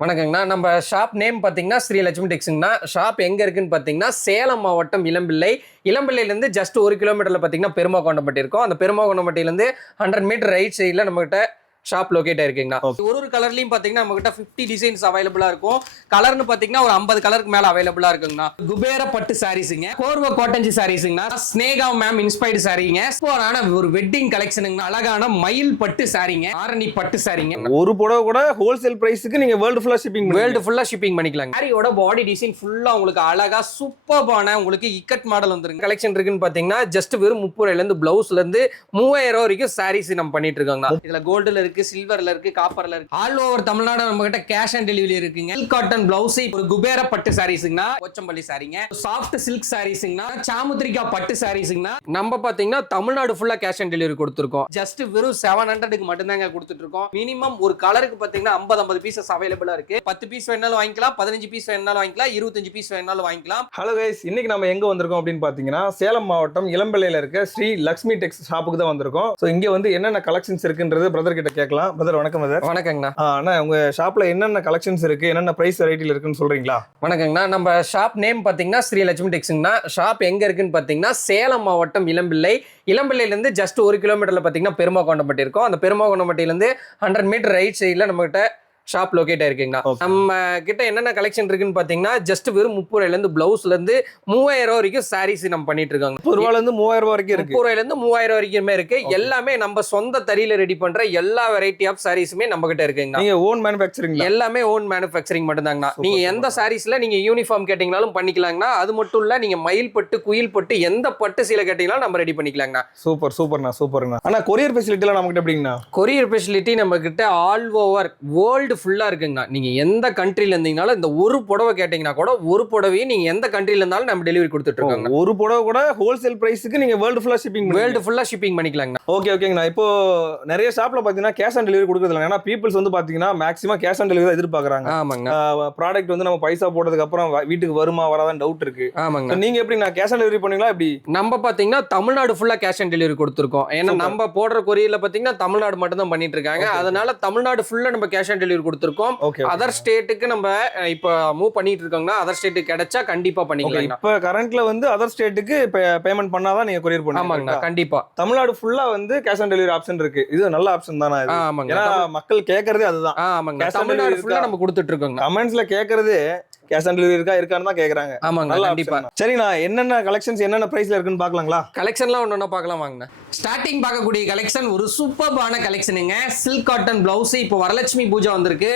வணக்கங்கண்ணா. நம்ம shop name பார்த்தீங்கன்னா Sri Lakshmi டெக்ஸுங்கண்ணா. Shop எங்கே இருக்குன்னு பார்த்தீங்கன்னா சேலம் மாவட்டம் இளம்பிள்ளை. இளம்பிள்ளையிலேருந்து ஜஸ்ட் 1 கிலோமீட்டரில் பார்த்தீங்கன்னா பெருமாகொண்டம்பட்டி இருக்கும். அந்த பெருமாகொண்டம்பட்டியிலேருந்து 100 மீட்டர் ரைட் சைடில் நம்மகிட்ட ஷாப் லொகேட் ஆயிருக்குங்கண்ணா. ஒரு கலர்லையும் பார்த்தீங்கன்னா நம்மகிட்ட 50 டிசைன்ஸ் அவைலபிளா இருக்கும். கலர்னு பார்த்தீங்கன்னா ஒரு 50 கலருக்கு மேல அவைலபிளா இருக்குங்கண்ணா. குபேர பட்டு சாரீஸுங்க, கோர்வ காட்டன்ஜி சாரீஸுங்கண்ணா, ஸ்னேகா மேம் இன்ஸ்பைர்டு சாரீங்க, சூப்பரான ஒரு வெட்டிங் கலெக்ஷனுங்கண்ணா, அழகான மயில் பட்டு சாரீங்க, ஆரணி பட்டு சாரீங்க. ஒரு புடவை கூட ஹோல்சேல் பிரைஸ்க்கு நீங்க வேர்ல்டு ஃபுல்லா ஷிப்பிங் பண்ணிக்கலாம். சாரியோட பாடி டிசைன் ஃபுல்லா உங்களுக்கு அழகா சூப்பரான உங்களுக்கு இக்கட் மாடல் வந்துருங்க. கலெக்ஷன் இருக்குன்னு பாத்தீங்கன்னா ஜஸ்ட் வெறும் 30 ரூபாயில இருந்து பிளவுஸ்ல இருந்து 3000 வரைக்கும் சாரீஸ் நம்ம பண்ணிட்டு இருக்கோங்க. இதுல கோல்டுல இருக்கு, சில்வர்ல இருக்கு, காப்பர்ல இருக்கு. ஆல் ஓவர் தமிழ்நாடு நம்ம கிட்ட கேஷ் ஆன் டெலிவரி இருக்குங்க. காட்டன் பிளவுஸ், ஒரு குபேர பட்டு சாரீஸ்ங்கனா, போச்சம்பள்ளி சாரீங்க, சாஃப்ட் சில்க் சாரீஸ்ங்கனா, சாமுத்ரிகா பட்டு சாரீஸ்ங்கனா, நம்ம பாத்தீங்கன்னா தமிழ்நாடு ஃபுல்லா கேஷ் ஆன் டெலிவரி கொடுத்துருக்கோம். ஜஸ்ட் வெறும் 700க்கு மட்டும் தாங்க கொடுத்துட்டு இருக்கோம். மினிமம் ஒரு கலருக்கு பாத்தீங்கன்னா 50 பீசஸ் அவைலபிளா இருக்கு. 10 பீஸ் வேணாலும் வாங்கிக்கலாம், 15 பீஸ் வேணாலும் வாங்கிக்கலாம், 25 பீஸ் வேணாலும் வாங்கிக்கலாம். ஹலோ கைஸ், இன்னைக்கு நம்ம எங்க வந்திருக்கோம் அப்படின்னு பாத்தீங்கன்னா சேலம் மாவட்டம் இளம்பிள்ளையில இருக்க ஸ்ரீ லட்சுமி டெக்ஸ் ஷாப்புக்கு தான் வந்திருக்கோம். சோ இங்க வந்து என்னென்ன கலெக்ஷன்ஸ் இருக்குன்றது பிரதர் கிட்ட கேட்கலாம். பிரதர் வணக்கம். பிரதர் வணக்கங்கண்ணா. அண்ணா, உங்க ஷாப்ல என்னென்ன கலெக்ஷன்ஸ் இருக்கு, என்னென்ன பிரைஸ் வெரைட்டில இருக்குன்னு சொல்றீங்களா? வணக்கங்கண்ணா. நம்ம ஷாப் நேம் பாத்தீங்கன்னா ஸ்ரீ லட்சுமி டெக்ஸ்ங்கண்ணா. ஷாப் எங்க இருக்குன்னு பாத்தீங்கன்னா சேலம் மாவட்டம் இளம்பிள்ளை. இளம்பிள்ளையில இருந்து ஜஸ்ட் 1 கிலோமீட்டர்ல பாத்தீங்கன்னா பெருமாகொண்டம்பட்டி இருக்கும். அந்த பெருமாகொண்டம்பட்டியில இருந்து 100 மீட்டர் ரைட் சைட்ல நம்ம கிட்ட ஷாப் லொகேட் ஆயிருக்குங்கண்ணா. நம்ம கிட்ட என்னென்ன கலெக்ஷன் இருக்குன்னு பாத்தீங்கன்னா ஜஸ்ட் வெறும் 30 ரூபாயில இருந்து பிளவுஸ்ல இருந்து 3000 வரைக்கும் சாரீஸ் நம்ம பண்ணிட்டு இருக்காங்க. 30 ரூபாயில இருந்து 3000 வரைக்கும் இருக்கு. 30 ரூபாயில இருந்து 3000 வரைக்குமே இருக்கு. எல்லாமே நம்ம சொந்த தறியில ரெடி பண்ற எல்லா வெரைட்டி ஆஃப் சாரீஸுமே நம்ம கிட்ட இருக்குங்க. நீங்க ஓன் மேனுஃபேக்சரிங்? எல்லாமே ஓன் மேனுஃபேக்சரிங் மட்டும் தாங்கண்ணா. நீங்க எந்த சாரீஸ்ல நீங்க யூனிஃபார்ம் கேட்டீங்கனாலும் பண்ணிக்கலாங்கண்ணா. அது மட்டும் இல்ல, நீங்க மயில் பட்டு, குயில் பட்டு, எந்த பட்டு சீலை கேட்டீங்கனாலும் நம்ம ரெடி பண்ணிக்கலாங்கண்ணா. சூப்பர்ண்ணா. ஆனா கொரியர் ஃபெசிலிட்டி எல்லாம் நம்ம கிட்ட எப்படிங்கண்ணா? கொரியர் ஃபெசிலிட்டி நம்ம கிட்ட ஆல் ஓவர் வேர்ல்டு ஃபுல்லா இருக்குங்கண்ணா. நீங்க எந்த கண்ட்ரில இருந்தீங்கனாலும் இந்த ஒரு புடவை கேட்டீங்கன்னா கூட ஒரு புடவையை நீங்க எந்த கண்ட்ரில இருந்தாலும் நம்ம டெலிவரி கொடுத்துட்டு இருக்கோம். ஒரு புடவை கூட ஹோல்சேல் பிரைஸ்க்கு நீங்க வேர்ல்டு ஃபுல்லா ஷிப்பிங் பண்ணிக்கலாங்க. ஓகேங்கண்ணா. இப்போ நிறைய ஷாப்ல பாத்தீங்கன்னா கேஷ் ஆன் டெலிவரி கொடுக்கறதில்ல. ஏன்னா பீப்புள்ஸ் வந்து பாத்தீங்கன்னா மேக்ஸிமம் கேஷ் ஆன் டெலிவரி எதிர்பார்க்கறாங்க. ஆமாங்க. ப்ராடக்ட் வந்து நம்ம பைசா போட்டதுக்கு அப்புறம் வீட்டுக்கு வருமா வராதான் டவுட் இருக்கு. ஆமாங்க. நீங்க எப்படி நான் கேஷ் ஆன் டெலிவரி பண்ணீங்களா? எப்படி நம்ம பாத்தீங்கன்னா தமிழ்நாடு ஃபுல்லா கேஷ் ஆன் டெலிவரி கொடுத்துருக்கோம். ஏன்னா நம்ம போடுற கொரியர்ல பாத்தீங்கன்னா தமிழ்நாடு மட்டும் தான் பண்ணிட்டு இருக்காங்க. அதனால தமிழ்நாடு ஃபுல்லா நம்ம கேஷ் ஆன் டெலிவரி கொடுத்துருக்கோம். அதர் ஸ்டேட்டுக்கு நம்ம இப்ப மூவ் பண்ணிட்டு இருக்கோம்னா அதர் ஸ்டேட்டுக்கு கிடைச்சா கண்டிப்பா பண்ணிக்கலாம். இப்ப கரண்ட்ல வந்து அதர் ஸ்டேட்டுக்கு பேமெண்ட் பண்ணாதான் நீங்க கொரியர் பண்ணுவீங்க. ஆமாங்க, கண்டிப்பா. தமிழ்நாடு ஃபுல்லா வந்து கேஷ் ஆன் டெலிவரி ஆப்ஷன் இருக்கு. இது நல்ல ஆப்ஷன் தானே? ஆமாங்க. ஏன்னா மக்கள் கேக்குறதே அதுதான். ஆமாங்க, தமிழ்நாடு ஃபுல்லா நம்ம கொடுத்துட்டு இருக்கோம். கமெண்ட்ஸ்ல கேக்குறது கேஷ் ஆன் டெலிவரி இருக்கான்னு தான் கேக்குறாங்க. ஆமாங்க, கண்டிப்பா. சரிண்ணா, என்னென்ன கலெக்ஷன்ஸ் என்னென்ன பிரைஸ்ல இருக்குன்னு பாக்கலாங்களா? கலெக்ஷன்லாம் ஒண்ணு பார்க்கலாம் வாங்க. ஸ்டார்டிங் பார்க்கக்கூடிய கலெக்ஷன் ஒரு சூப்பர்பான கலெக்ஷனுங்க. Silk cotton blouse. இப்போ வரலட்சுமி பூஜை வந்திருக்கு.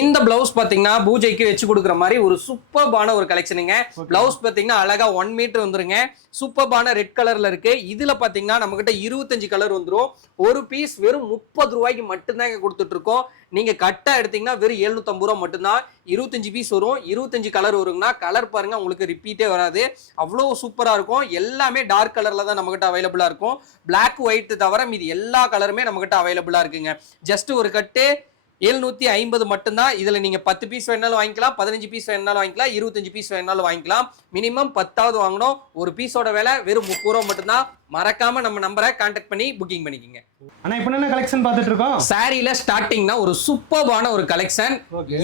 இந்த பிளவுஸ் பாத்தீங்கன்னா பூஜைக்கு வச்சு கொடுக்குற மாதிரி ஒரு சூப்பர்பான ஒரு கலெக்ஷனுங்க. பிளவுஸ் பாத்தீங்கன்னா அழகா 1 மீட்டர் வந்துருங்க. சூப்பர்பான ரெட் கலர்ல இருக்கு. இதுல பாத்தீங்கன்னா நம்ம கிட்ட 25 கலர் வந்துரும். ஒரு பீஸ் வெறும் 30 ரூபாய்க்கு மட்டும்தான் கொடுத்துட்டு இருக்கோம். நீங்க கட்டா எடுத்தீங்கன்னா வெறும் 750 ரூபாய் மட்டும்தான். 25 பீஸ் வரும். 25 கலர் வருங்கன்னா கலர் பாருங்க, உங்களுக்கு ரிப்பீட்டே வராது. அவ்வளவு சூப்பரா இருக்கும். எல்லாமே டார்க் கலர்ல தான் நம்ம கிட்ட அவைலபிளா இருக்கும். பிளாக் ஒயிட் தவிர மீதி எல்லா கலருமே நம்ம கிட்ட அவைலபிளா இருக்குங்க. ஜஸ்ட் ஒரு கட்டு 750 மட்டும்தான். இதுல நீங்க 10 பீஸ் வேணாலும் வாங்கிக்கலாம், 15 பீஸ் வேணாலும் வாங்கிக்கலாம், 25 பீஸ் வேணாலும் வாங்கிக்கலாம். மினிமம் 10வது வாங்கணும். ஒரு பீஸோட விலை வெறும் 30 ரூபாய் மட்டும்தான். மறக்காம நம்ம நம்பரை கான்டாக்ட் பண்ணி புக்கிங் பண்ணிக்கங்க. ஆனா இப்போ என்ன கலெக்ஷன் பார்த்துட்டு இருக்கோம்? சாரியில ஸ்டார்டிங்னா ஒரு சூப்பர்பான ஒரு கலெக்ஷன்.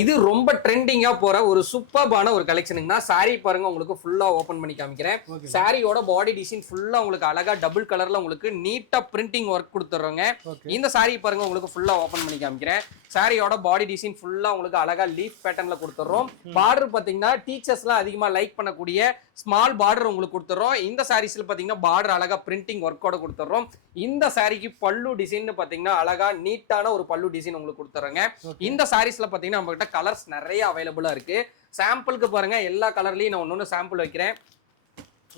இது ரொம்ப ட்ரெண்டிங்கா போற ஒரு சூப்பர்பான ஒரு கலெக்ஷனுங்கனா. சாரி பாருங்க, உங்களுக்கு ஃபுல்லா ஓபன் பண்ணி காமிக்கிறேன். சாரியோட பாடி டிசைன் ஃபுல்லா உங்களுக்கு அழகா டபுள் கலர்ல உங்களுக்கு நீட்டா பிரிண்டிங் ஒர்க் கொடுத்துறோங்க. இந்த சாரி பாருங்க, உங்களுக்கு ஃபுல்லா ஓபன் பண்ணி காமிக்கிறேன். சாரியோட பாடி டிசைன் ஃபுல்லா உங்களுக்கு அழகா லீஃப் பேட்டர்ன்ல கொடுத்துறோம். பார்டர் பாத்தீங்கன்னா டீச்சர்ஸ்லாம் அதிகமா லைக் பண்ணக்கூடிய ஸ்மால் பார்டர் உங்களுக்கு கொடுத்துறோம். இந்த சாரீஸ்ல பாத்தீங்கன்னா பார்டர் அழகா பிரிண்டிங் ஒர்க்கோட கொடுத்துறோம். இந்த சாரிக்கு பல்லு டிசைன் பாத்தீங்கன்னா அழகா நீட்டான ஒரு பல்லு டிசைன் உங்களுக்கு கொடுத்துறோங்க. இந்த சாரீஸ்ல பாத்தீங்கன்னா நம்ம கிட்ட கலர்ஸ் நிறைய அவைலபிளா இருக்கு. சாம்பிளுக்கு பாருங்க, எல்லா கலர்லயும் நான் ஒன்னு சாம்பிள் வைக்கிறேன்.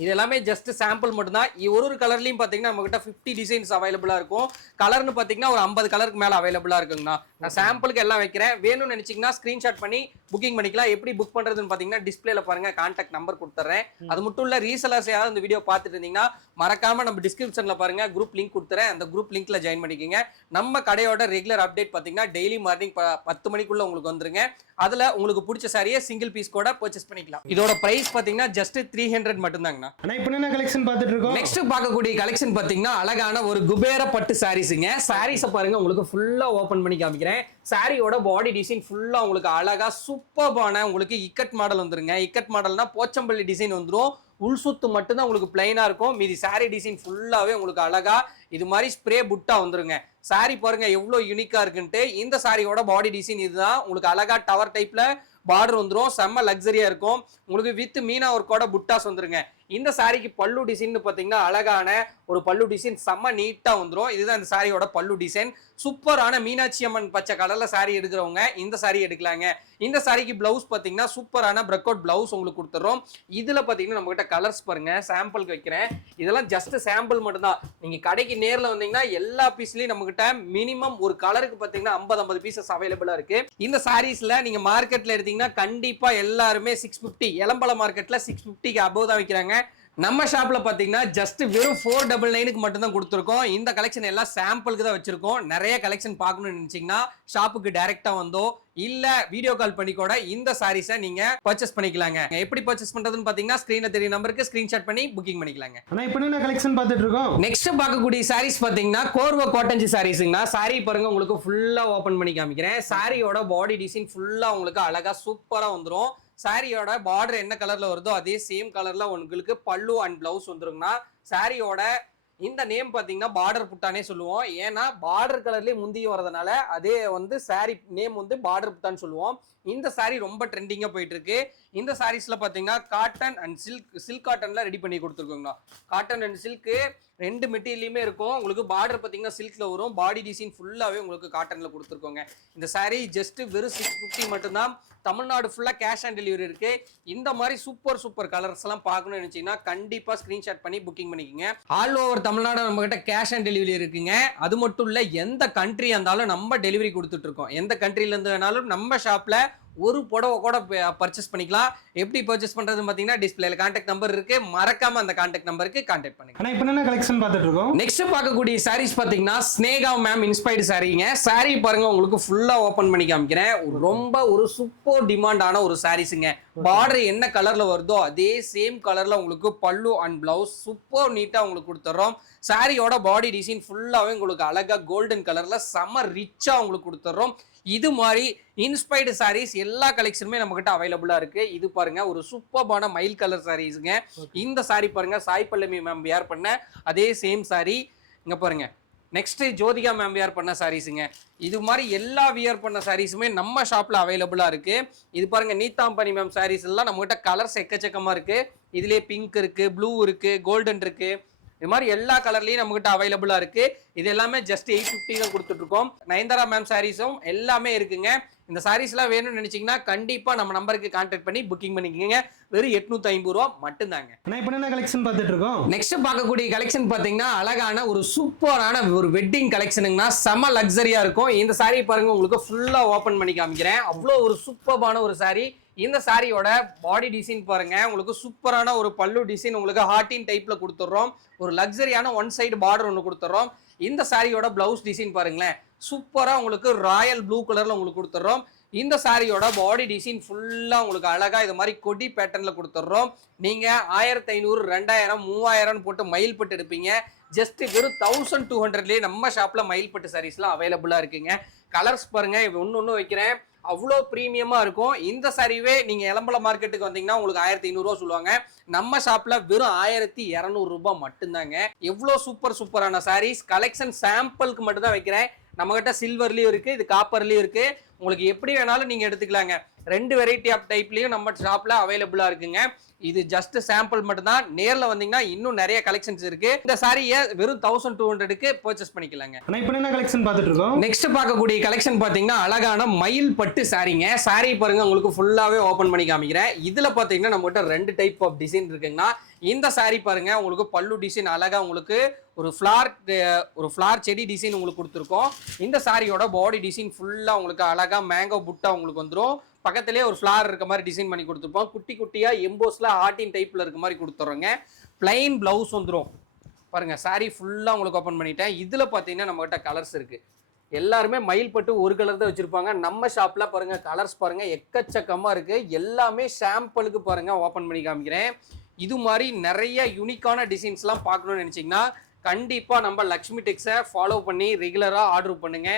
இது எல்லாமே ஜஸ்ட் சாம்பிள் மட்டும் தான். ஒரு கலர்லயும் பாத்தீங்கன்னா நம்ம கிட்ட 50 டிசைன்ஸ் அவைலபிளா இருக்கும். கலர்னு பாத்தீங்கன்னா ஒரு 50 கலருக்கு மேல அவைலபிளா இருக்குங்கண்ணா. நான் சாம்பிளுக்கு எல்லாம் வைக்கிறேன். வேணும்னு நினைச்சீங்கன்னா ஸ்கிரீன்ஷாட் பண்ணி புக்கிங் பண்ணிக்கலாம். எப்படி புக் பண்றதுன்னு பாத்தீங்கன்னா டிஸ்பிளேல பாருங்க, கான்டாக்ட் நம்பர் கொடுத்துறேன். அது மட்டும் இல்ல, ரீசெலர்ஸ் யாராவது இந்த வீடியோ பார்த்துட்டு இருந்தீங்கன்னா மறக்காம நம்ம டிஸ்கிரிப்ஷன்ல பாருங்க, குரூப் லிங்க் கொடுத்துறேன். அந்த குரூப் லிங்க்ல ஜாயின் பண்ணிக்கோங்க. நம்ம கடையோட ரெகுலர் அப்டேட் பாத்தீங்கன்னா டெய்லி மார்னிங் 10 மணிக்குள்ள உங்களுக்கு வந்துருங்க. அதுல உங்களுக்கு பிடிச்ச சாரியை சிங்கிள் பீஸ் கூட பர்ச்சேஸ் பண்ணிக்கலாம். இதோட பிரைஸ் பாத்தீங்கன்னா ஜஸ்ட் 300 மட்டும் தாங்க. வாங்கண்ணா. ஆனா இப்போ என்ன கலெக்ஷன் பார்த்துட்டு இருக்கோம்? நெக்ஸ்ட் பார்க்கக்கூடிய கலெக்ஷன் பாத்தீங்கன்னா அழகான ஒரு குபேர பட்டு சாரீஸுங்க. சாரீஸை பாருங்க உங்களுக்கு ஃபுல்லா ஓபன் பண்ணி காமிக்கிறேன். சாரியோட பாடி டிசைன் ஃபுல்லா உங்களுக்கு அழகா சூப்பர்பான உங்களுக்கு இக்கட் மாடல் வந்துருங்க. இக்கட் மாடல்னா போச்சம்பள்ளி டிசைன் வந்துரும். உள் சுத்து மட்டும்தான் உங்களுக்கு பிளைனா இருக்கும். மீதி சாரி டிசைன் ஃபுல்லாவே உங்களுக்கு அழகா இது மாதிரி ஸ்ப்ரே புட்டா வந்துருங்க. சாரி பாருங்க எவ்வளவு யூனிக்கா இருக்குன்ட்டு. இந்த சாரியோட பாடி டிசைன் இதுதான். உங்களுக்கு அழகா டவர் டைப்ல பார்டர் வந்துரும். செம்ம லக்ஸரியா இருக்கும். உங்களுக்கு வித் மீனா ஒர்க்கோட புட்டாஸ் வந்துருங்க. இந்த சாரிக்கு பல்லு டிசைன் பாத்தீங்கன்னா அழகான ஒரு பல்லு டிசைன் செம்ம நீட்டா வந்துரும். இதுதான் இந்த சாரியோட பல்லு டிசைன். சூப்பரான மீனாட்சி அம்மன் பச்சை கலர்ல சாரி எடுக்கிறவங்க இந்த சாரி எடுக்கலாங்க. இந்த சாரிக்கு பிளவுஸ் பாத்தீங்கன்னா சூப்பரான பிரக் அவுட் பிளவுஸ் உங்களுக்கு கொடுத்துறோம். இதுல பாத்தீங்கன்னா நம்ம கிட்ட கலர்ஸ் பாருங்க, சாம்பிளுக்கு வைக்கிறேன். இதெல்லாம் ஜஸ்ட் சாம்பிள் மட்டும் தான். நீங்க கடைக்கு நேர்ல வந்தீங்கன்னா எல்லா பீஸ்லயும் நம்ம கிட்ட மினிமம் ஒரு கலருக்கு பாத்தீங்கன்னா 50 பீசஸ் அவைலபிளா இருக்கு. இந்த சாரீஸ்ல நீங்க மார்க்கெட்ல எடுத்தீங்கன்னா கண்டிப்பா எல்லாருமே 650 எலம்பல மார்க்கெட்ல 650க்கு அபோவ் தான் விற்கிறாங்க. நம்ம ஷாப்ல பாத்தீங்கன்னா ஜஸ்ட் வெறும் 499க்கு மட்டும் தான் கொடுத்துருக்கோம். இந்த கலெக்ஷன் எல்லாம் சாம்பிளுக்கு தான் வச்சிருக்கோம். நிறைய கலெக்ஷன் பார்க்கணும்னு நினைச்சீங்கன்னா ஷாப்புக்கு டைரக்டா வந்தோ இல்ல வீடியோ கால் பண்ணி கூட இந்த சாரீஸை நீங்க பர்ச்சேஸ் பண்ணிக்கலாங்க. எப்படி பர்ச்சேஸ் பண்றதுன்னு பாத்தீங்கன்னா ஸ்கிரீன்ல தெரிய நம்பருக்கு ஸ்கிரீன்ஷாட் பண்ணி புக்கிங் பண்ணிக்கலாங்க. ஆனா இப்போ என்ன கலெக்ஷன் பார்த்துட்டு இருக்கோம்? நெக்ஸ்ட் பார்க்கக்கூடிய சாரீஸ் பாத்தீங்கன்னா கோர்வ காட்டன்ஜி சாரீஸ்ங்கண்ணா. சாரி பாருங்க உங்களுக்கு ஃபுல்லா ஓபன் பண்ணி காமிக்கிறேன். சாரியோட பாடி டிசைன் ஃபுல்லா உங்களுக்கு அழகா சூப்பரா வந்துரும். சாரியோட பார்டர் என்ன கலர்ல வருதோ அதே சேம் கலர்ல உங்களுக்கு பல்லு அண்ட் பிளவுஸ் வந்துருங்கண்ணா. சாரியோட இந்த நேம் பாத்தீங்கன்னா பார்டர் புட்டானே சொல்லுவோம். ஏன்னா பார்டர் கலர்லயே முந்தியும் வரதுனால அதே வந்து சாரி நேம் வந்து பார்டர் புட்டான்னு சொல்லுவோம். இந்த சாரி ரொம்ப ட்ரெண்டிங்கா போயிட்டு இருக்கு. இந்த சாரீஸ்ல பாத்தீங்கன்னா காட்டன் அண்ட் சில்க் காட்டன்ல ரெடி பண்ணி கொடுத்துருக்கோங்கண்ணா. காட்டன் அண்ட் சில்க் ரெண்டு மெட்டீரியலுமே இருக்கும். உங்களுக்கு பார்டர் பாத்தீங்கன்னா சில்க்ல வரும். பாடி டிசைன் ஃபுல்லாவே உங்களுக்கு காட்டன்ல கொடுத்துருக்கோங்க. இந்த சாரி ஜஸ்ட் வெறும் 650 மட்டும்தான். தமிழ்நாடு ஃபுல்லா கேஷ் ஆன் டெலிவரி இருக்கு. இந்த மாதிரி சூப்பர் கலர்ஸ் எல்லாம் பார்க்கணும்னு நினைச்சீங்கன்னா கண்டிப்பா ஸ்கிரீன்ஷாட் பண்ணி புக்கிங் பண்ணிக்கோங்க. ஆல் ஓவர் தமிழ்நாடு நம்ம கிட்ட கேஷ் ஆன் டெலிவரி இருக்குங்க. அது மட்டும் இல்ல எந்த கண்ட்ரியா இருந்தாலும் நம்ம டெலிவரி கொடுத்துட்டு இருக்கோம். எந்த கண்ட்ரில இருந்து வேணாலும் நம்ம ஷாப்ல ஒரு புடவை கூட பர்ச்சேஸ் பண்ணிக்கலாம். எப்படி பர்ச்சேஸ் பண்றது பாத்தீங்கன்னா டிஸ்பிளேல கான்டாக்ட் நம்பர் இருக்கு. மறக்காம அந்த கான்டாக்ட் நம்பருக்கு கான்டாக்ட் பண்ணுங்க. ஆனா இப்போ என்ன கலெக்ஷன் பார்த்துட்டு இருக்கோம்? நெக்ஸ்ட் பார்க்கக்கூடிய சாரீஸ் பாத்தீங்கன்னா ஸ்னேகா மேம் இன்ஸ்பைர்டு சாரீங்க. சாரி பாருங்க உங்களுக்கு ஃபுல்லா ஓபன் பண்ணி காமிக்கிறேன். ரொம்ப ஒரு சூப்பர் டிமாண்டான ஒரு சாரீஸ்ங்க. பார்டர் என்ன கலர்ல வருதோ அதே சேம் கலர்ல உங்களுக்கு பல்லு அண்ட் பிளவுஸ் சூப்பர் நீட்டா உங்களுக்கு கொடுத்துறோம். சாரியோட பாடி டிசைன் ஃபுல்லாவே உங்களுக்கு அழகா கோல்டன் கலர்ல செம ரிச்சா உங்களுக்கு கொடுத்துறோம். இது மாதிரி இன்ஸ்பைர்டு சாரீஸ் எல்லா கலெக்ஷனுமே நம்ம கிட்ட அவைலபிளா இருக்கு. இது பாருங்க ஒரு சூப்பர்பான மயில் கலர் சாரீஸ்ங்க. இந்த சாரி பாருங்க சாய் பல்லவி மேம் வியர் பண்ண அதே சேம் சாரி. இங்க பாருங்க நெக்ஸ்ட் ஜோதிகா மேம் வியர் பண்ண சாரீஸுங்க. இது மாதிரி எல்லா வியர் பண்ண சாரீஸுமே நம்ம ஷாப்ல அவைலபிளா இருக்கு. இது பாருங்க நீத்தாம்பனி மேம் சாரீஸ் எல்லாம் நம்ம கிட்ட கலர்ஸ் எக்கச்சக்கமா இருக்கு. இதுலயே பிங்க் இருக்கு, ப்ளூ இருக்கு, கோல்டன் இருக்கு. இது மாதிரி எல்லா கலர்லயும் நம்ம கிட்ட அவைலபிளா இருக்கு. இது எல்லாமே ஜஸ்ட் 850 தான் கொடுத்துட்டு இருக்கோம். நயன்தாரா மேம் சாரீஸும் எல்லாமே இருக்குங்க. இந்த சாரீஸ் எல்லாம் வேணும்னு நினைச்சீங்கன்னா கண்டிப்பா நம்ம நம்பருக்கு கான்டாக்ட் பண்ணி புக்கிங் பண்ணிக்கோங்க. வெறும் 850 ரூபா மட்டும்தாங்க. ஆனா இப்போ என்ன கலெக்ஷன் பார்த்துட்டு இருக்கோம்? நெக்ஸ்ட் பார்க்கக்கூடிய கலெக்ஷன் பாத்தீங்கன்னா அழகான ஒரு சூப்பரான ஒரு வெட்டிங் கலெக்ஷனுங்கண்ணா. செம லக்ஸரியா இருக்கும். இந்த சாரி பாருங்க உங்களுக்கு ஃபுல்லா ஓபன் பண்ணி காமிக்கிறேன். அவ்வளோ ஒரு சூப்பரான ஒரு சாரி. இந்த சாரியோட பாடி டிசைன் பாருங்க உங்களுக்கு சூப்பரான ஒரு பல்லு டிசைன் உங்களுக்கு ஹார்டின் டைப்ல கொடுத்துறோம். ஒரு லக்ஸரியான ஒன் சைடு பார்டர் ஒன்று கொடுத்துறோம். இந்த சாரியோட பிளவுஸ் டிசைன் பாருங்களேன் சூப்பரா உங்களுக்கு ராயல் ப்ளூ கலர்ல உங்களுக்கு கொடுத்துறோம். இந்த சாரியோட பாடி டிசைன் ஃபுல்லா உங்களுக்கு அழகா இது மாதிரி கொடி பேட்டர்ன்ல கொடுத்துறோம். நீங்க 1500 2000 3000 போட்டு மயில் பட்டு எடுப்பீங்க. ஜஸ்ட் வெறும் 1200லயே நம்ம ஷாப்ல மயில் பட்டு சாரீஸ்லாம் அவைலபிளா இருக்குங்க. கலர்ஸ் பாருங்க ஒன்னு வைக்கிறேன். அவ்வளோ ப்ரீமியமா இருக்கும். இந்த சாரிவே நீங்க எலம்பல மார்க்கெட்டுக்கு வந்தீங்கன்னா உங்களுக்கு 1500 ரூபா சொல்லுவாங்க. நம்ம ஷாப்ல வெறும் 1200 ரூபாய் மட்டும்தாங்க. எவ்வளோ சூப்பரான சாரீஸ் கலெக்ஷன் சாம்பிளுக்கு மட்டும் தான் வைக்கிறேன். நம்ம கிட்ட சில்வர்லயும் இருக்கு, இது காப்பர்லயும் இருக்கு. உங்களுக்கு எப்படி வேணாலும் நீங்க எடுத்துக்கலாங்க. ரெண்டு வெரைட்டி ஆஃப் டைப்லயும் நம்ம ஷாப்ல அவைலபிளா இருக்குங்க. இது ஜஸ்ட் சாம்பிள் மட்டும் தான். நேர்ல வந்தீங்கன்னா இன்னும் நிறைய கலெக்ஷன்ஸ் இருக்கு. இந்த சாரியை வெறும் 1200க்கு பர்ச்சேஸ் பண்ணிக்கலாங்க. ஆனா இப்போ என்ன கலெக்ஷன் பார்த்துட்டு இருக்கோம்? நெக்ஸ்ட் பார்க்கக்கூடிய கலெக்ஷன் பாத்தீங்கன்னா அழகான மயில் பட்டு சாரிங்க. சாரி பாருங்க உங்களுக்கு ஃபுல்லாவே ஓபன் பண்ணி காமிக்கிறேன். இதுல பாத்தீங்கன்னா நம்ம கிட்ட ரெண்டு டைப் ஆஃப் டிசைன் இருக்குங்கன்னா இந்த சாரி பாருங்க உங்களுக்கு பல்லு டிசைன் அழகா உங்களுக்கு ஒரு ஃப்ளார் செடி டிசைன் உங்களுக்கு கொடுத்துருக்கோம். இந்த சாரியோட பாடி டிசைன் ஃபுல்லா உங்களுக்கு அழகா மேங்கோ புட்டா உங்களுக்கு வந்துடும். பக்கத்திலேயே ஒரு ஃப்ளார் இருக்க மாதிரி டிசைன் பண்ணி கொடுத்துருப்போம். குட்டி குட்டியா எம்போஸ்ல ஹார்டின் டைப்ல இருக்க மாதிரி கொடுத்துறோங்க. பிளைன் பிளவுஸ் வந்துடும். பாருங்க சாரி ஃபுல்லா உங்களுக்கு ஓப்பன் பண்ணிட்டேன். இதுல பாத்தீங்கன்னா நம்ம கிட்ட கலர்ஸ் இருக்கு. எல்லாருமே மயில் பட்டு ஒரு கலர் தான் வச்சிருப்பாங்க. நம்ம ஷாப்ல பாருங்க கலர்ஸ் பாருங்க எக்கச்சக்கமா இருக்கு. எல்லாமே சாம்பிளுக்கு பாருங்க ஓப்பன் பண்ணி காமிக்கிறேன். இது மாதிரி நிறைய யூனிக்கான டிசைன்ஸ்லாம் பார்க்கணும்னு நினைச்சீங்கன்னா கண்டிப்பா நம்ம லக்ஷ்மி டெக்ஸை ஃபாலோ பண்ணி ரெகுலரா ஆர்டர் பண்ணுங்க.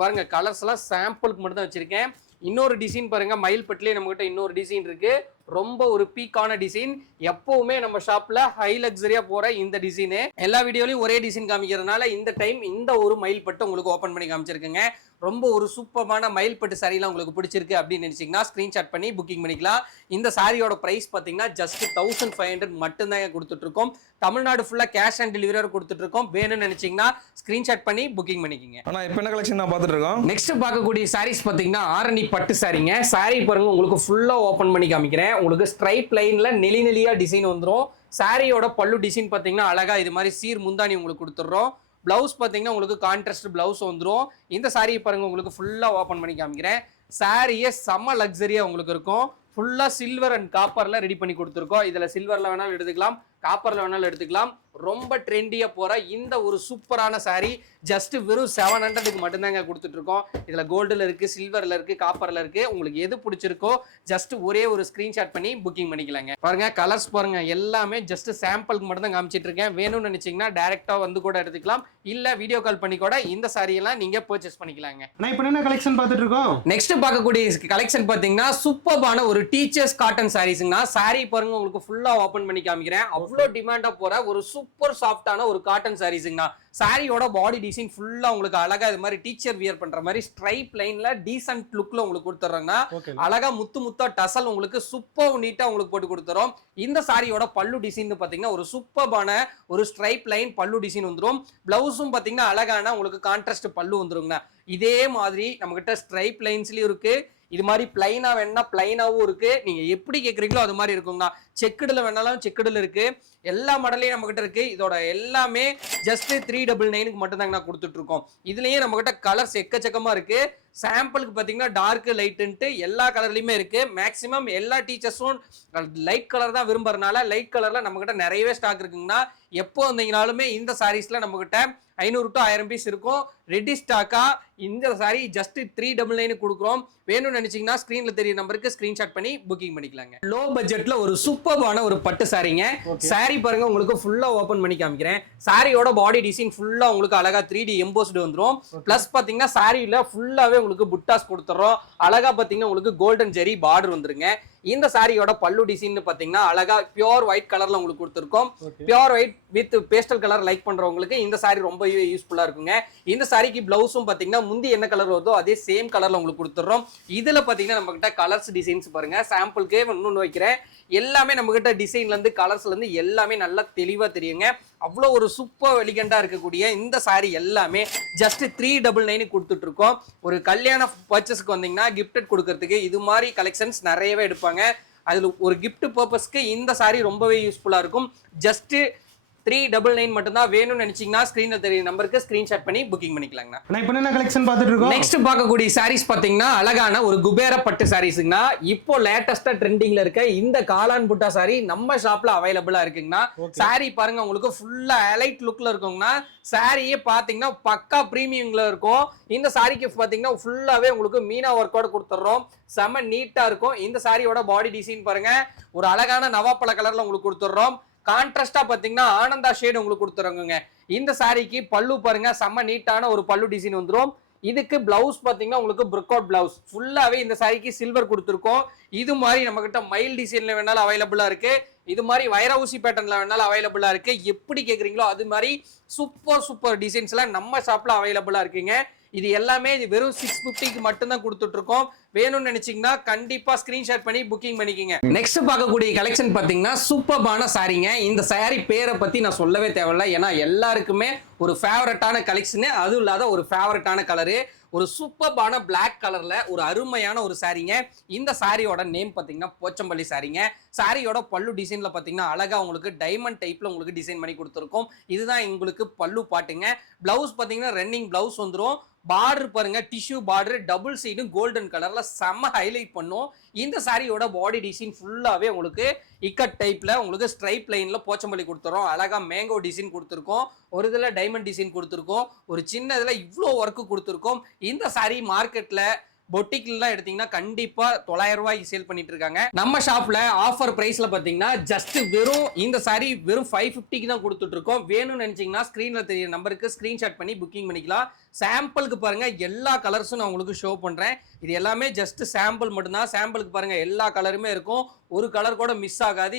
பாருங்க கலர்ஸ் எல்லாம் சாம்பிளுக்கு மட்டும் தான் வச்சிருக்கேன். இன்னொரு டிசைன் பாருங்க, மயில்பட்டிலே நம்மகிட்ட இன்னொரு டிசைன் இருக்கு. ரொம்ப ஒரு பீக்கான டிசைன். எப்பவுமே நம்ம ஷாப்ல ஹை லக்ஸரியா போற இந்த டிசைனு எல்லா வீடியோலயும் ஒரே டிசைன் காமிக்கிறதுனால இந்த டைம் இந்த ஒரு மயில்பட்டு உங்களுக்கு ஓபன் பண்ணி காமிச்சிருக்குங்க. ரொம்ப ஒரு சூப்பரான மயில்பட்டு சாரீலாம் உங்களுக்கு பிடிச்சிருக்கு அப்படின்னு நினைச்சீங்கன்னா ஸ்கிரீன்ஷாட் பண்ணி புக்கிங் பண்ணிக்கலாம். இந்த சாரியோட பிரைஸ் பாத்தீங்கன்னா ஜஸ்ட் 1500 மட்டும் தான் கொடுத்துட்டு இருக்கோம். தமிழ்நாடு ஃபுல்லா கேஷ் ஆன் டெலிவரி கொடுத்துட்டு இருக்கோம். வேணும்னு நினைச்சீங்கன்னா ஸ்கிரீன்ஷாட் பண்ணி புக்கிங் பண்ணிக்கோங்க. ஆனா இப்போ என்ன கலெக்ஷன் நான் பார்த்துட்டு இருக்கோம். நெக்ஸ்ட் பார்க்கக்கூடிய சாரீஸ் பாத்தீங்கன்னா ஆரணி பட்டு சாரீங்க. சாரி பாருங்க உங்களுக்கு ஃபுல்லா ஓபன் பண்ணி காமிக்கிறேன். உங்களுக்கு ஸ்ட்ரைப் லைன்ல நெளி நெளியா டிசைன் வந்துடும். சாரியோட பல்லு டிசைன் பாத்தீங்கன்னா அழகா இது மாதிரி சீர் முந்தானி உங்களுக்கு கொடுத்துட்றோம். பிளவுஸ் பாத்தீங்கன்னா உங்களுக்கு கான்ட்ராஸ்ட் பிளவுஸ் வந்துடும். இந்த சாரியை பாருங்க உங்களுக்கு ஃபுல்லா ஓபன் பண்ணி காமிக்கிறேன். சாரியே செம்ம லக்ஸரியா உங்களுக்கு இருக்கும். ஃபுல்லா சில்வர் அண்ட் காப்பர்ல ரெடி பண்ணி கொடுத்துருக்கோம். இதுல சில்வர்ல வேணாலும் எடுத்துக்கலாம், காப்பர்ல வேணாலும் எடுத்துக்கலாம். ரொம்ப ட்ரெண்டியா போற இந்த ஒரு சூப்பரான சாரி ஜஸ்ட் வெறும் 700க்கு மட்டும்தாங்க கொடுத்துட்டு இருக்கோம். இதுல கோல்டுல இருக்கு, சில்வர்ல இருக்கு, காப்பர்ல இருக்கு. உங்களுக்கு எது பிடிச்சிருக்கோ ஜஸ்ட் ஒரே ஒரு ஸ்கிரீன்ஷாட் பண்ணி புக்கிங் பண்ணிக்கலாங்க. பாருங்க கலர்ஸ் பாருங்க, எல்லாமே ஜஸ்ட் சாம்பிளுக்கு மட்டும் தான் காமிச்சிட்டு இருக்கேன். வேணும்னு நினைச்சீங்கன்னா டைரக்டா வந்து கூட எடுத்துக்கலாம், இல்ல வீடியோ கால் பண்ணி கூட இந்த சாரி எல்லாம் நீங்க பர்ச்சேஸ் பண்ணிக்கலாங்க. நான் இப்போ என்ன கலெக்ஷன் பார்த்துட்டு இருக்கோம். நெக்ஸ்ட் பார்க்கக்கூடிய கலெக்ஷன் பாத்தீங்கன்னா சூப்பரான ஒரு டீச்சர்ஸ் காட்டன் சாரீஸ்ங்க. சாரி பாருங்க உங்களுக்கு ஃபுல்லா ஓபன் பண்ணி காமிக்கிறேன். அவ்வளோ டிமாண்டா போற ஒரு சூப்பர் சாஃப்டான ஒரு காட்டன் சாரீஸ்ங்க. சாரியோட பாடி டிசைன் ஃபுல்லா உங்களுக்கு அழகா இது மாதிரி டீச்சர் வியர் பண்ற மாதிரி ஸ்ட்ரைப் லைன்ல டீசன்ட் லுக்ல உங்களுக்கு கொடுத்துறாங்க. அழகா முத்து முத்தா டசல் உங்களுக்கு சூப்பர் நீட்டா உங்களுக்கு போட்டு கொடுத்துறோம். இந்த சாரியோட பல்லு டிசைன் பாத்தீங்கன்னா ஒரு சூப்பரான ஒரு ஸ்ட்ரைப் லைன் பல்லு டிசைன் வந்துடும். பிளவுஸும் பாத்தீங்கன்னா அழகான உங்களுக்கு கான்ட்ராஸ்ட் பல்லு வந்துருங்க. இதே மாதிரி நம்ம கிட்ட ஸ்ட்ரைப் லைன்ஸ்லயும் இருக்கு. இது மாதிரி பிளைனா வேணா பிளைனாவும் இருக்கு. நீங்க எப்படி கேக்குறீங்களோ அது மாதிரி இருக்குங்கண்ணா. செக்குடுல வேணாலும் செக்குடுல இருக்கு. எல்லா மாடலையும் நம்ம கிட்ட இருக்கு. இதோட எல்லாமே ஜஸ்ட் 399க்கு மட்டும் தாங்க கொடுத்துட்டு இருக்கோம். இதுலயே நம்ம கிட்ட கலர்ஸ் எக்கச்சக்கமா இருக்கு. சாம்பிளுக்கு பாத்தீங்கன்னா டார்க் லைட்டுன்ட்டு எல்லா கலர்லயுமே இருக்கு. மேக்சிமம் எல்லா டீச்சர்ஸும் லைட் கலர் தான் விரும்புறதுனால லைட் கலர்ல நம்ம கிட்ட நிறையவே ஸ்டாக் இருக்குங்கன்னா எப்போ வந்தீங்கனாலுமே இந்த சாரீஸ்ல நம்ம கிட்ட 500 to 1000 பீஸ் இருக்கும். ரெடி ஸ்டாக்கா இந்த சாரி ஜஸ்ட் 399 கொடுக்குறோம். வேணும்னு நினைச்சீங்கன்னா ஸ்கிரீன்ல தெரிய நம்பருக்கு ஸ்கிரீன்ஷாட் பண்ணி புக்கிங் பண்ணிக்கலாங்க. லோ பட்ஜெட்ல ஒரு சூப்பரான ஒரு பட்டு சாரிங்க. சாரி பாருங்க உங்களுக்கு ஃபுல்லா ஓபன் பண்ணி காமிக்கிறேன். சாரியோட பாடி டிசைன் ஃபுல்லா உங்களுக்கு அழகா 3D எம்போஸ்டு வந்துரும். பிளஸ் பாத்தீங்கன்னா சாரியில ஃபுல்லாவே உங்களுக்கு புட்டாஸ் கொடுத்துறோம். அழகா பாத்தீங்கன்னா உங்களுக்கு கோல்டன் ஜெரி பார்டர் வந்துருங்க. இந்த சாரியோட பல்லு டிசைன் பாத்தீங்கன்னா அழகா பியூர் ஒயிட் கலர்ல உங்களுக்கு கொடுத்துருக்கோம். Pure white with pastel colour like பண்றவங்களுக்கு இந்த சாரி ரொம்ப யூஸ்ஃபுல்லா இருக்குங்க. இந்த சாரிக்கு பிளவுஸும் பாத்தீங்கன்னா முந்தி என்ன கலர் வருதோ அதே சேம் கலர்ல உங்களுக்கு கொடுத்துறோம். இதுல பாத்தீங்கன்னா நம்ம கிட்ட கலர்ஸ் டிசைன்ஸ் பாருங்க. சாம்பிளுக்கே இன்னொன்னு வைக்கிறேன். எல்லாமே நம்ம கிட்ட டிசைன்ல இருந்து கலர்ஸ்ல இருந்து எல்லாமே நல்லா தெளிவா தெரியுங்க. அவ்வளோ ஒரு சூப்பர் எலிகண்டா இருக்கக்கூடிய இந்த சாரி எல்லாமே ஜஸ்ட் 399 கொடுத்துட்டு இருக்கோம். ஒரு கல்யாண பர்ச்சேஸ்க்கு வந்தீங்கன்னா கிஃப்டட் கொடுக்கறதுக்கு இது மாதிரி கலெக்ஷன்ஸ் நிறையவே எடுப்பாங்க. அதுல ஒரு கிஃப்ட் பர்பஸ்க்கு இந்த சாரி ரொம்பவே யூஸ்ஃபுல்லா இருக்கும். ஜஸ்ட் 399 மட்டும் தான். வேணும்னு நினைச்சீங்கன்னா ஸ்கிரீன்ல தெரிய நம்பருக்கு ஸ்கிரீன்ஷாட் பண்ணி புக்கிங் பண்ணிக்கலாங்க. நான் இப்போ என்ன கலெக்ஷன் பார்த்துட்டு இருக்கோம். நெக்ஸ்ட் பார்க்கக்கூடிய சாரீஸ் பாத்தீங்கன்னா அழகான ஒரு குபேர பட்டு சாரீஸ்ங்கண்ணா. இப்போ லேட்டஸ்டா ட்ரெண்டிங்ல இருக்க இந்த காளான் புட்டா சாரி நம்ம ஷாப்ல அவைலபிளா இருக்குங்கண்ணா. சாரி பாருங்க உங்களுக்கு ஃபுல்லா எலைட் லுக்ல இருக்குங்கண்ணா. சாரியே பாத்தீங்கன்னா பக்கா பிரீமியம்ல இருக்கும். இந்த சாரிக்கு பாத்தீங்கன்னா ஃபுல்லாவே உங்களுக்கு மீனா ஒர்க்கோட கொடுத்துறோம். செம நீட்டா இருக்கும். இந்த சாரியோட பாடி டிசைன் பாருங்க ஒரு அழகான நவாப்பழ கலர்ல உங்களுக்கு கொடுத்துறோம். கான்ட்ராஸ்டா பாத்தீங்கன்னா ஆனந்தா ஷேட் உங்களுக்கு கொடுத்துறாங்க. இந்த சாரிக்கு பல்லு பாருங்க செம்ம நீட்டான ஒரு பல்லு டிசைன் வந்துரும். இதுக்கு பிளவுஸ் பாத்தீங்கன்னா உங்களுக்கு பிரிக்கவுட் பிளவுஸ் ஃபுல்லாவே இந்த சாரிக்கு சில்வர் கொடுத்துருக்கோம். இது மாதிரி நம்ம கிட்ட மைல் டிசைன்ல வேணாலும் அவைலபிளா இருக்கு. இது மாதிரி வைர ஊசி பேட்டர்ன்ல வேணாலும் அவைலபிளா இருக்கு. எப்படி கேக்குறீங்களோ அது மாதிரி சூப்பர் டிசைன்ஸ்லாம் நம்ம ஷாப்ல அவைலபிளா இருக்குங்க. இது எல்லாமே வெறும் 650க்கு மட்டும் தான் கொடுத்துட்டு இருக்கோம். வேணும்னு நினைச்சீங்கன்னா கண்டிப்பா ஸ்கிரீன்ஷாட் பண்ணி புக்கிங் பண்ணிக்கங்க. நெக்ஸ்ட் பார்க்கக்கூடிய கலெக்ஷன் பாத்தீங்கன்னா சூப்பரான சாரிங்க. இந்த சாரி பேரை பத்தி நான் சொல்லவே தேவையில்லை. ஏன்னா எல்லாருக்குமே ஒரு ஃபேவரட்டான கலெக்ஷன், அதுவும் இல்லாத ஒரு ஃபேவரட்டான கலரு. ஒரு சூப்பரான பிளாக் கலர்ல ஒரு அருமையான ஒரு சாரிங்க. இந்த சாரியோட நேம் பாத்தீங்கன்னா போச்சம்பள்ளி சாரிங்க. சாரியோட பல்லு டிசைன்ல பாத்தீங்கன்னா அழகா உங்களுக்கு டைமண்ட் டைப்ல உங்களுக்கு டிசைன் பண்ணி கொடுத்துருக்கோம். இதுதான் உங்களுக்கு பல்லு பாட்டுங்க. பிளவுஸ் பாத்தீங்கன்னா ரன்னிங் பிளவுஸ் வந்துரும். பார்டர் பாருங்க டிஷ்யூ பார்டர் டபுள் சைடும் கோல்டன் கலர்ல செம்ம ஹைலைட் பண்ணும். இந்த சாரியோட பாடி டிசைன் ஃபுல்லாவே உங்களுக்கு இக்கட் டைப்ல உங்களுக்கு ஸ்ட்ரைப் லைன்ல போச்சம்பள்ளி கொடுத்துறோம். அழகா மேங்கோ டிசைன் கொடுத்துருக்கோம். ஒரு இதுல டைமண்ட் டிசைன் கொடுத்துருக்கோம். ஒரு சின்ன இதுல இவ்வளோ ஒர்க்கு கொடுத்துருக்கோம். இந்த சாரி மார்க்கெட்ல பொட்டிக்லாம் எடுத்தீங்கன்னா கண்டிப்பா 900 ரூபாய்க்கு சேல் பண்ணிட்டு இருக்காங்க. நம்ம ஷாப்ல ஆஃபர் பிரைஸ்ல பாத்தீங்கன்னா ஜஸ்ட் வெறும் இந்த saree வெறும் 550க்கு தான் கொடுத்துட்டு இருக்கோம். வேணும்னு நினைச்சீங்கன்னா ஸ்கிரீன்ல தெரியற நம்பருக்கு ஸ்கிரீன்ஷாட் பண்ணி புக்கிங் பண்ணிக்கலாம். சாம்பிளுக்கு பாருங்க எல்லா கலர்ஸும் நான் உங்களுக்கு ஷோ பண்றேன். இது எல்லாமே ஜஸ்ட் சாம்பிள் மட்டும்தான். சாம்பிளுக்கு பாருங்க எல்லா கலருமே இருக்கும், ஒரு கலர் கூட மிஸ் ஆகாது.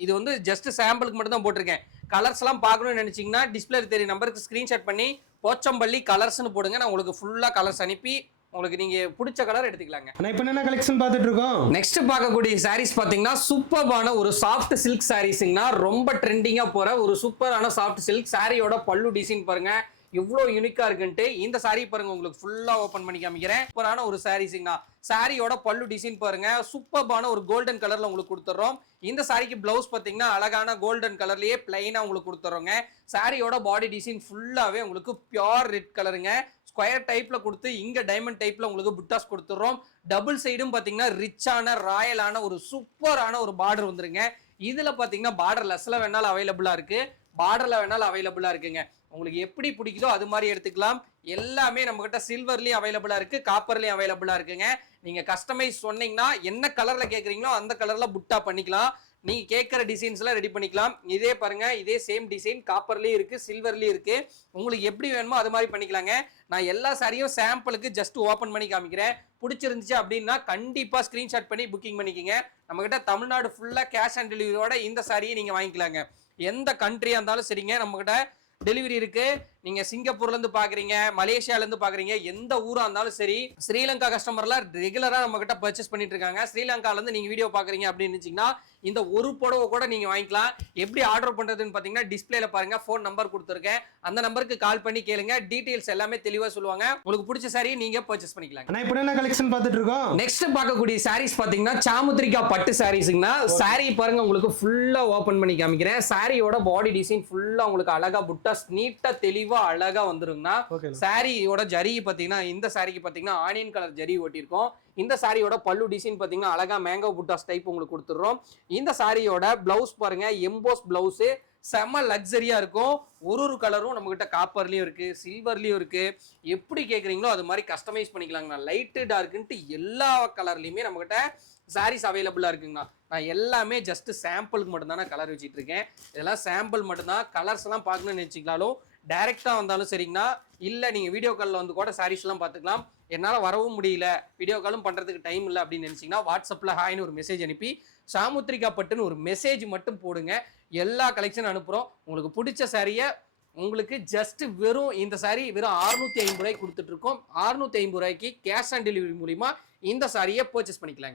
இது வந்து ஜஸ்ட் சாம்பிளுக்கு மட்டும் தான் போட்டிருக்கேன். கலர்ஸ் எல்லாம் பார்க்கணும்னு நினைச்சீங்கன்னா டிஸ்பிளே தெரிய நம்பருக்கு ஸ்கிரீன்ஷாட் பண்ணி போச்சம்பள்ளி கலர்ஸ்னு போடுங்க. நான் உங்களுக்கு ஃபுல்லா கலர்ஸ் அனுப்பி உங்களுக்கு நீங்க பிடிச்ச கலர் எடுத்துக்கலாங்க. ஆனா இப்போ என்ன கலெக்ஷன் பார்த்துட்டு இருக்கோம்? நெக்ஸ்ட் பார்க்கக்கூடிய சாரீஸ் பாத்தீங்கன்னா சூப்பரான ஒரு சாஃப்ட் சில்க் சாரீஸ்னா ரொம்ப ட்ரெண்டிங்கா போற ஒரு சூப்பரான சாஃப்ட் சில்க். சாரியோட பல்லு டிசைன் பாருங்க எவ்வளவு யூனிக்கா இருக்குன்ட்டு. இந்த சாரி பாருங்க உங்களுக்கு ஃபுல்லா ஓபன் பண்ணி காமிக்கிறேன். சூப்பரான ஒரு சாரீஸ்னா சாரியோட பல்லு டிசைன் பாருங்க சூப்பரான ஒரு கோல்டன் கலர்ல உங்களுக்கு கொடுத்துறோம். இந்த சாரிக்கு பிளவுஸ் பாத்தீங்கன்னா அழகான கோல்டன் கலர்லயே பிளைனா உங்களுக்கு கொடுத்துறோங்க. சாரியோட பாடி டிசைன் ஃபுல்லாவே உங்களுக்கு பியூர் ரெட் கலருங்க. ஸ்கொயர் டைப்ல கொடுத்து இங்க டைமண்ட் டைப்ல உங்களுக்கு புட்டாஸ் கொடுத்துறோம். டபுள் சைடும் பாத்தீங்கன்னா ரிச்சான ராயலான ஒரு சூப்பரான ஒரு பார்டர் வந்துருங்க. இதுல பாத்தீங்கன்னா பார்டர் லெஸ்ல வேணாலும் அவைலபிளா இருக்கு, பார்டர்ல வேணாலும் அவைலபிளா இருக்குங்க. உங்களுக்கு எப்படி பிடிக்குதோ அது மாதிரி எடுத்துக்கலாம். எல்லாமே நம்ம கிட்ட சில்வர்லயும் அவைலபிளா இருக்கு, காப்பர்லயும் அவைலபிளா இருக்குங்க. நீங்க கஸ்டமைஸ் சொன்னீங்கன்னா என்ன கலர்ல கேக்குறீங்களோ அந்த கலர்ல புட்டா பண்ணிக்கலாம். நீங்க கேட்கிற டிசைன்ஸ்லாம் ரெடி பண்ணிக்கலாம். இதே பாருங்க, இதே சேம் டிசைன் காப்பர்லயும் இருக்கு, சில்வர்லயும் இருக்கு. உங்களுக்கு எப்படி வேணுமோ அது மாதிரி பண்ணிக்கலாங்க. நான் எல்லா சாரியும் சாம்பிளுக்கு ஜஸ்ட் ஓபன் பண்ணி காமிக்கிறேன். பிடிச்சிருந்துச்சு அப்படின்னா கண்டிப்பா ஸ்கிரீன்ஷாட் பண்ணி புக்கிங் பண்ணிக்கங்க. நம்ம கிட்ட தமிழ்நாடு ஃபுல்லா கேஷ் ஆன் டெலிவரியோட இந்த சாரியை நீங்க வாங்கிக்கலாங்க. எந்த கண்ட்ரியா இருந்தாலும் சரிங்க, நம்ம கிட்ட டெலிவரி இருக்கு. நீங்க சிங்கப்பூர்ல இருந்து பாக்குறீங்க, மலேசியால இருந்து பாக்குறீங்க, எந்த ஊரா இருந்தாலும் சரி. ஸ்ரீலங்கா கஸ்டமர்லாம் ரெகுலரா நம்ம கிட்ட பர்ச்சேஸ் பண்ணிட்டு இருக்காங்க. ஸ்ரீலங்கால இருந்து நீங்க வீடியோ பாக்குறீங்க அப்படின்னு நினைச்சீங்கன்னா இந்த ஒரு புடவை கூட நீங்க வாங்கிக்கலாம். எப்படி ஆர்டர் பண்றதுன்னு பாத்தீங்கன்னா டிஸ்பிளேல பாருங்க, போன் நம்பர் கொடுத்துருக்கேன். அந்த நம்பருக்கு கால் பண்ணி கேளுங்க, டீடைல்ஸ் எல்லாமே தெளிவா சொல்லுவாங்க. உங்களுக்கு பிடிச்ச சாரியை நீங்க பர்ச்சேஸ் பண்ணிக்கலாம். ஆனா இப்போ என்ன கலெக்ஷன் பார்த்துட்டு இருக்கோம்? நெக்ஸ்ட் பார்க்கக்கூடிய சாரீஸ் பாத்தீங்கன்னா சாமுத்ரிகா பட்டு சாரீஸ்னா சாரி பாருங்க உங்களுக்கு ஃபுல்லா ஓபன் பண்ணி காமிக்கிறேன். சாரியோட பாடி டிசைன் ஃபுல்லா உங்களுக்கு அழகா புட்டாஸ் நீட்டா தெளிவா அழகா வந்துருங்கண்ணா. சாரியோட ஜரி பாத்தீங்கன்னா இந்த சாரிக்கு பாத்தீங்கன்னா ஆனியன் கலர் ஜரி ஓட்டிருக்கோம். இந்த சாரியோட பல்லு டிசைன் பாத்தீங்கன்னா அழகா மேங்கோ புட்டாஸ் டைப் உங்களுக்கு கொடுத்துறோம். இந்த சாரியோட பிளவுஸ் பாருங்க எம்போஸ் பிளவுஸ் செம்ம லக்ஸரியா இருக்கும். ஒரு கலரும் நம்ம கிட்ட காப்பர்லயும் இருக்கு, சில்வர்லயும் இருக்கு. எப்படி கேக்குறீங்களோ அது மாதிரி கஸ்டமைஸ் பண்ணிக்கலாங்கண்ணா. லைட்டு டார்க்குன்ட்டு எல்லா கலர்லயுமே நம்ம கிட்ட சாரீஸ் அவைலபிளா இருக்குங்கண்ணா. நான் எல்லாமே ஜஸ்ட் சாம்பிளுக்கு மட்டும்தானே கலர் வச்சுட்டு இருக்கேன். இதெல்லாம் சாம்பிள் மட்டும்தான். கலர்ஸ் எல்லாம் பார்க்கணும்னு நினைச்சிக்கலாலும் டைரக்டா வந்தாலும் சரிங்கண்ணா. இல்ல நீங்க வீடியோ கால்ல வந்து கூட சாரீஸ் எல்லாம் பார்த்துக்கலாம். என்னால வரவும் முடியல, வீடியோ காலும் பண்றதுக்கு டைம் இல்லை அப்படின்னு நினைச்சீங்கன்னா வாட்ஸ்அப்ல ஹாய்னு ஒரு மெசேஜ் அனுப்பி சாமுத்ரிகா பட்டுன்னு ஒரு மெசேஜ் மட்டும் போடுங்க. எல்லா கலெக்ஷன் அனுப்புறோம். உங்களுக்கு பிடிச்ச சாரியை உங்களுக்கு ஜஸ்ட் வெறும் இந்த சாரி வெறும் 650 ரூபாய்க்கு கொடுத்துட்டு இருக்கோம். 650 ரூபாய்க்கு கேஷ் ஆன் டெலிவரி மூலியமா இந்த சாரியை பர்ச்சேஸ் பண்ணிக்கலாங்க.